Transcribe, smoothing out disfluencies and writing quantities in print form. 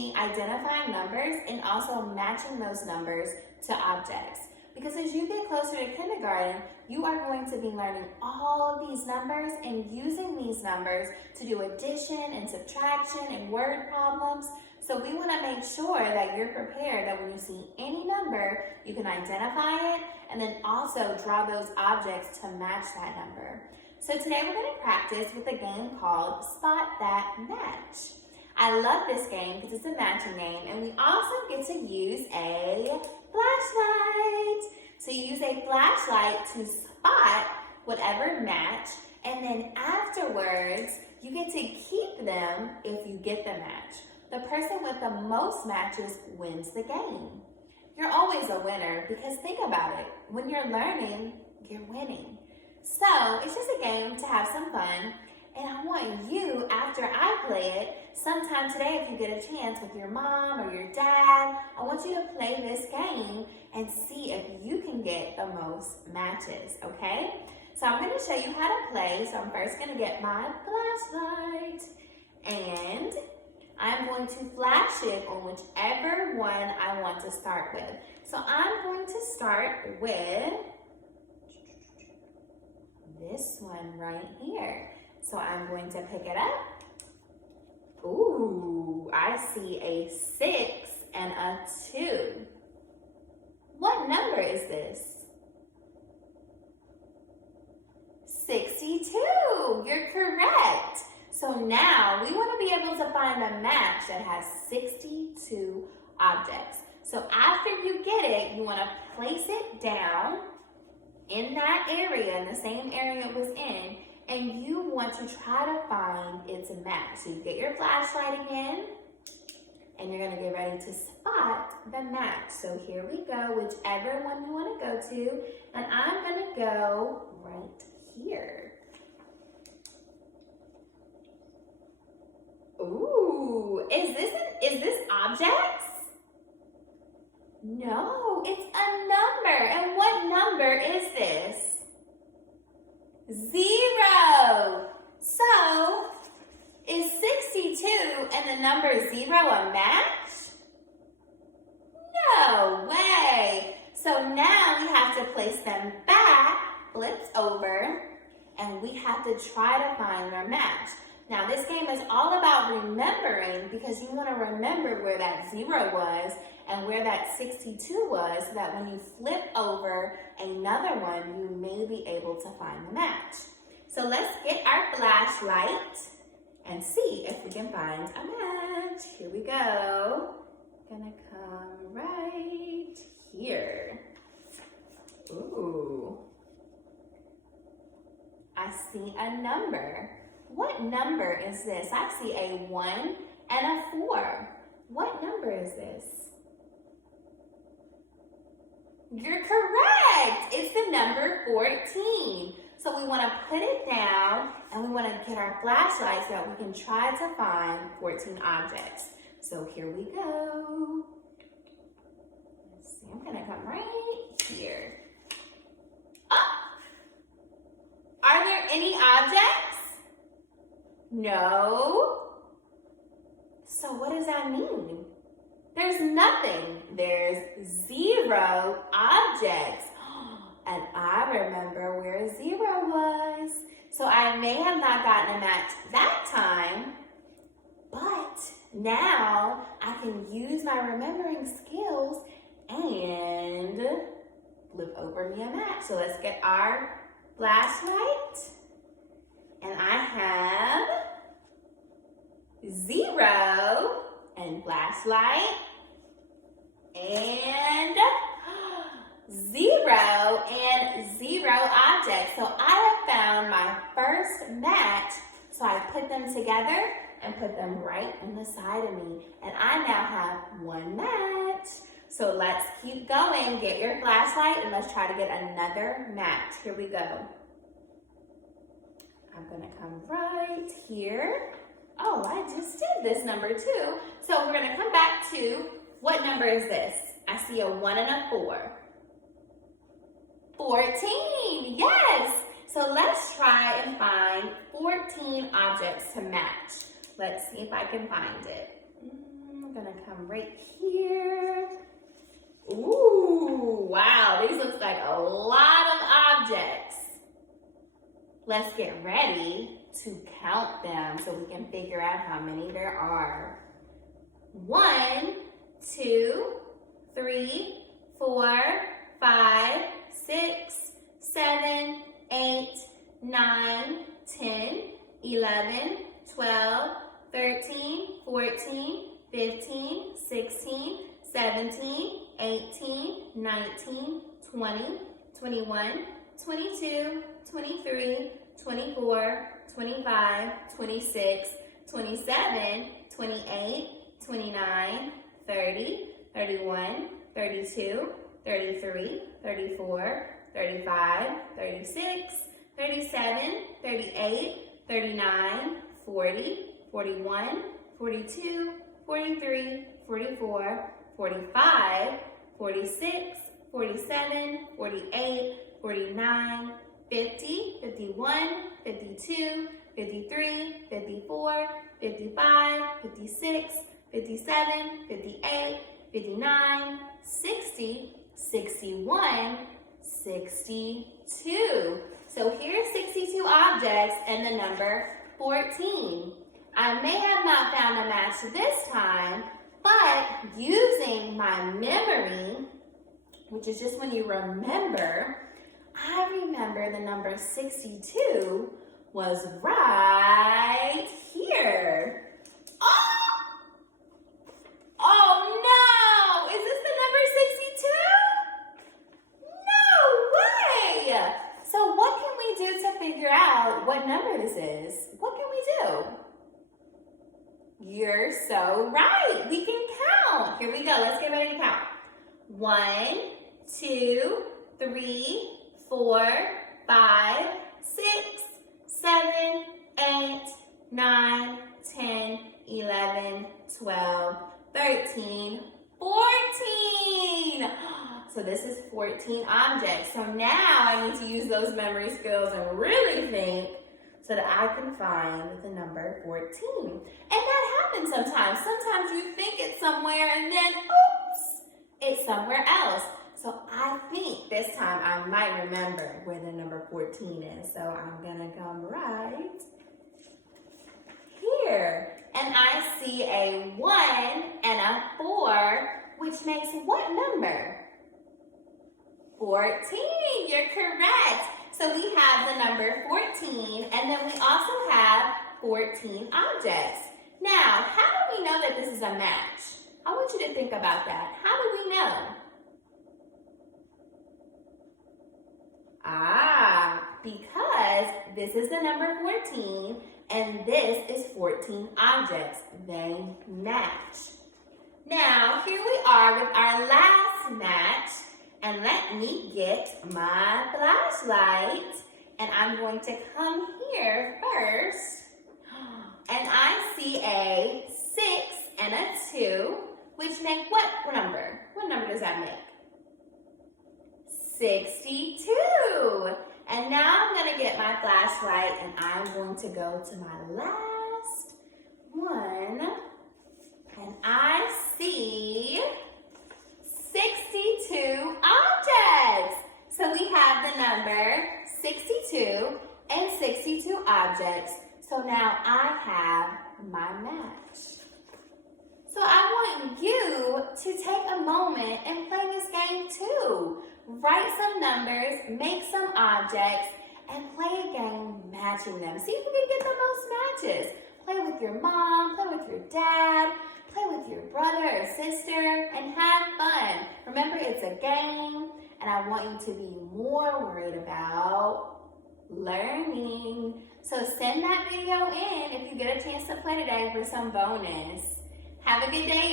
be identifying numbers and also matching those numbers to objects. Because as you get closer to kindergarten, you are going to be learning all of these numbers and using these numbers to do addition and subtraction and word problems. So we want to make sure that you're prepared that when you see any number, you can identify it and then also draw those objects to match that number. So today we're going to practice with a game called Spot That Match. I love this game because it's a matching game, and we also get to use a flashlight. So you use a flashlight to spot whatever match, and then afterwards, you get to keep them if you get the match. The person with the most matches wins the game. You're always a winner because think about it. When you're learning, you're winning. So it's just a game to have some fun. And I want you, after I play it, sometime today if you get a chance with your mom or your dad, I want you to play this game and see if you can get the most matches, okay? So I'm going to show you how to play. So I'm first going to get my flashlight and I'm going to flash it on whichever one I want to start with. So I'm going to start with this one right here. So I'm going to pick it up. Ooh, I see a 6 and a 2. What number is this? 62. You're correct. So now we want to be able to find a match that has 62 objects. So after you get it, you want to place it down in that area, in the same area it was in, and you want to try to find its match. So you get your flashlight again, and you're gonna get ready to spot the match. So here we go, whichever one you wanna go to, and I'm gonna go right here. Ooh, is this objects? No, it's a number. And what number is this? 0. So, is 62 and the number 0 a match? No way. So now we have to place them back, flipped over, and we have to try to find their match. Now this game is all about remembering because you want to remember where that 0 was and where that 62 was so that when you flip over another one, you may be able to find the match. So let's get our flashlight and see if we can find a match. Here we go. Gonna come right here. Ooh. I see a number. What number is this? I see a 1 and a 4. What number is this? You're correct. It's the number 14. So we want to put it down and we want to get our flashlight so that we can try to find 14 objects. So here we go. Let's see, I'm going to come right here. Oh! Are there any objects? No. So what does that mean? There's nothing. There's 0 objects. And I remember where 0 was. So I may have not gotten a match that time, but now I can use my remembering skills and flip over me a match. So let's get our flashlight. And I have 0 and flashlight and 0 and 0 objects. So I have found my first match. So I put them together and put them right on the side of me. And I now have 1 match. So let's keep going. Get your flashlight and let's try to get another match. Here we go. I'm gonna come right here. Oh, I just did this number too. So we're gonna come back to, what number is this? I see a 1 and a 4. 14, yes. So let's try and find 14 objects to match. Let's see if I can find it. I'm gonna come right here. Ooh, wow, these looks like a lot of objects. Let's get ready to count them so we can figure out how many there are. 1, 2, 3, 4, 5, 6, 7, 8, 9, 10, 11, 12, 13, 14, 15, 16, 17, 18, 19, 20, 21, 22, 23, 24, 25, 26, 27, 28, 29, 30, 31, 32, 33, 34, 35, 36, 37, 38, 39, 40, 41, 42, 43, 44, 45, 46, 47, 48, 49, 50, 51, 52, 53, 54, 55, 56, 57, 58, 59, 60, 61, 62. So here's 62 objects and the number 14. I may have not found a match this time, but using my memory, which is just when you remember, I remember the number 62 was right here. Oh no! Is this the number 62? No way! So what can we do to figure out what number this is? What can we do? You're so right. We can count. Here we go. Let's get ready to count. 1, 2, 3, 4, 5, 6, 7, 8, 9, 10, 11, 12, 13, 14. So this is 14 objects. So now I need to use those memory skills and really think so that I can find the number 14. And that happens sometimes. Sometimes you think it's somewhere and then, oops, it's somewhere else. So I think this time I might remember where the number 14 is. So I'm gonna come right here. And I see a 1 and a 4, which makes what number? 14, you're correct. So we have the number 14, and then we also have 14 objects. Now, how do we know that this is a match? I want you to think about that. How do we know? Because this is the number 14, and this is 14 objects. They match. Now, here we are with our last match. And let me get my flashlight. And I'm going to come here first. And I see a 6 and a 2, which make what number? What number does that make? 62. And now I'm going to get my flashlight and I'm going to go to my last one. And I see 62 objects. So we have the number 62 and 62 objects. So now I have my match. So I want you to take a moment and play this game too. Write some numbers, make some objects, and play a game matching them. See if you can get the most matches. Play with your mom, play with your dad, play with your brother or sister, and have fun. Remember, it's a game, and I want you to be more worried about learning. So send that video in if you get a chance to play today for some bonus. Have a good day,